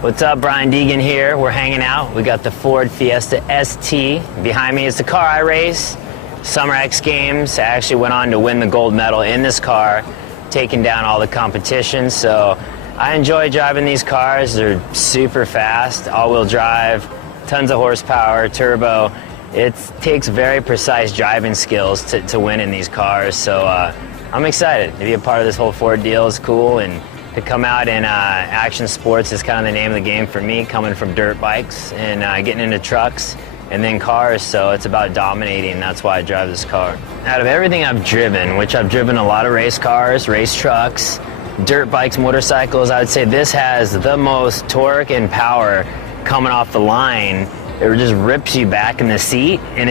What's up, Brian Deegan here. We're hanging out. We got the Ford Fiesta ST. Behind me is the car I race. Summer X Games. I actually went on to win the gold medal in this car, taking down all the competition. So I enjoy driving these cars. They're super fast, all-wheel drive, tons of horsepower, turbo. It takes very precise driving skills to win in these cars. So I'm excited to be a part of this whole Ford deal. It's cool, and to come out in action sports is kind of the name of the game for me, coming from dirt bikes and getting into trucks and then cars. So it's about dominating. That's why I drive this car. Out of everything I've driven, which I've driven a lot of race cars, race trucks, dirt bikes, motorcycles, I would say this has the most torque and power coming off the line. It just rips you back in the seat, and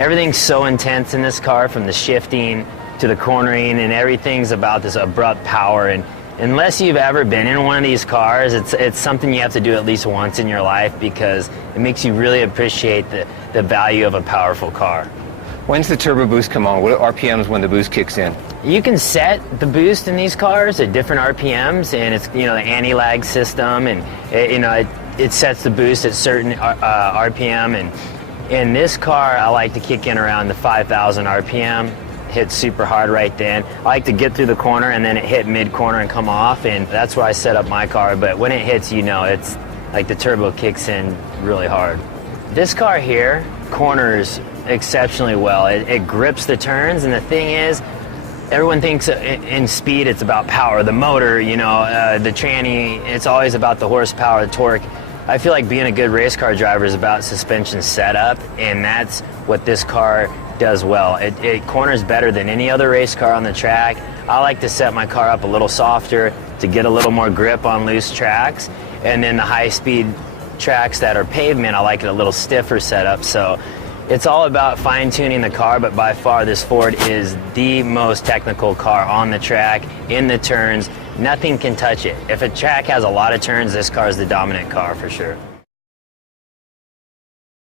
everything's so intense in this car, from the shifting to the cornering, and everything's about this abrupt power. And unless you've ever been in one of these cars, it's something you have to do at least once in your life, because it makes you really appreciate the value of a powerful car. When's the turbo boost come on? What RPMs when the boost kicks in? You can set the boost in these cars at different RPMs, and it's, the anti-lag system, and it sets the boost at certain RPM. And in this car, I like to kick in around the 5,000 RPM, hit super hard right then. I like to get through the corner and then it hit mid-corner and come off, and that's where I set up my car. But when it hits, it's like the turbo kicks in really hard. This car here corners exceptionally well. It grips the turns, and the thing is, everyone thinks in speed it's about power. The motor, the tranny, it's always about the horsepower, the torque. I feel like being a good race car driver is about suspension setup, and that's what this car does well. It corners better than any other race car on the track. I like to set my car up a little softer to get a little more grip on loose tracks, and then the high-speed tracks that are pavement, I like it a little stiffer setup. So it's all about fine-tuning the car, but by far this Ford is the most technical car on the track, in the turns. Nothing can touch it. If a track has a lot of turns, this car is the dominant car for sure.